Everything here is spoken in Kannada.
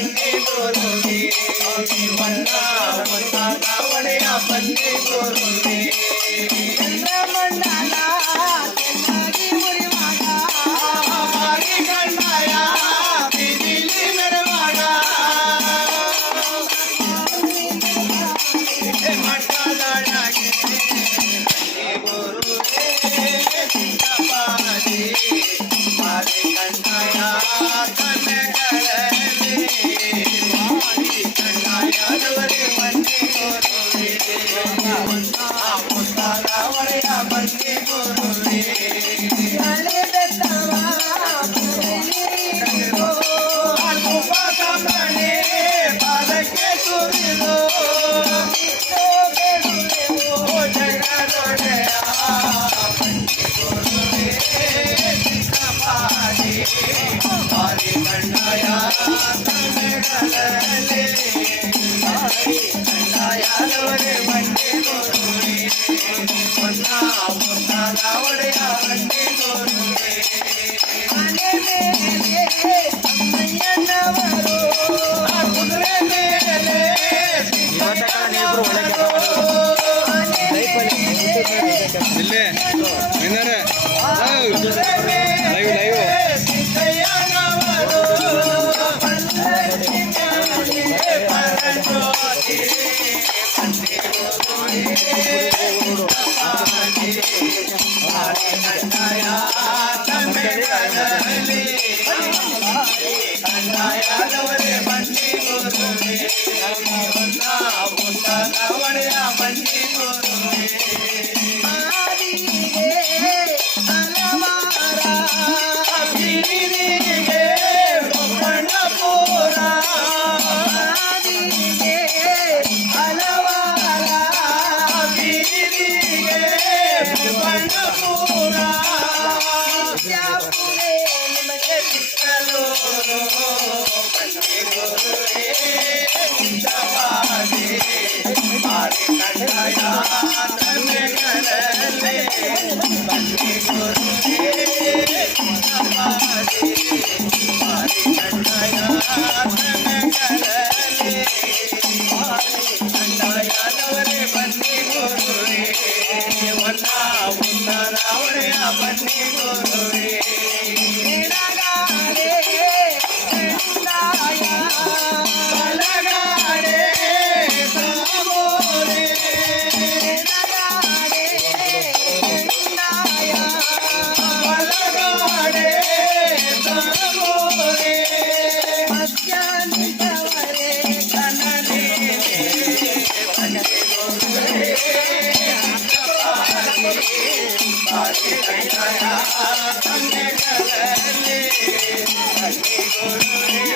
बन्नी गुरुवे वन्ना मुन्ना वड़या बन्नी गुरुवे चंद्रमंडला चंद्रागी मुरिवाड़ा मारी गंडाया बिजली मेरवाड़ा मट्टा दाड़ा के बन्नी गुरुवे सीताबाजी मारी गंडाया बन्नी गुरुवे चले बेतावा आलूबा कमने बालके सुरिलो तो बेडुले वो जगह रोडया बन्नी गुरुवे सीताबाजी मारी गंडाया तने गलले मारी गंडाया रे बन्नी गुरुवे वन्ना मुन्ना वड़या बन्नी गुरुवे आने मेले अम्मय्यनवरो कुದುರೆ ಮೇಲೆ ಸಿಂಹನವರೋ ಆನೆ ಮೇಲೆ ಇಲ್ಲೇ ವಿನ್ನರ್ ಕುದುರೆ ಮೇಲೆ ಸಿಂಹನವರೋ ಪಲ್ಲಕ್ಕಿಗೆ ಪರಜೋತಿ ಬನ್ನಿ ಗುರುವೆ मारी गंडाया तने गलले गंडाया रे बन्नी गुरुवे वन्ना मुन्ना वड़या बन्नी गुरुवे आदिगे अलवारा अभिनिगे ब्रह्मणपुरा आदिगे अलवारा अभिनिगे ब्रह्मणपुरा त्यापुरे निಮಗೆ ಸಿಕ್ಕಲು ಬನ್ನಿ ಗುರುವೆ ಸಿದ್ಧವಾದೆ ಮಾರಿ ಗಂಡಾಯ ತನೆ ಗಲಲೆ ಬನ್ನಿ ಗುರುವೆ ಸಿದ್ಧವಾದೆ ಮಾರಿ ಗಂಡಾಯ ತನೆ ಗಲಲೆ ಮಾರಿ ಗಂಡಾಯ रे बन्नी गुरुवे वन्ना मुन्ना वड़या बन्नी गुरुवे लगाड़े गंडाया लगाड़े सामोरे लगाड़े गंडाया लगाड़े सामोरे मध्याह्निकवरे कनले बन्नी गुरुवे मारी गंडाया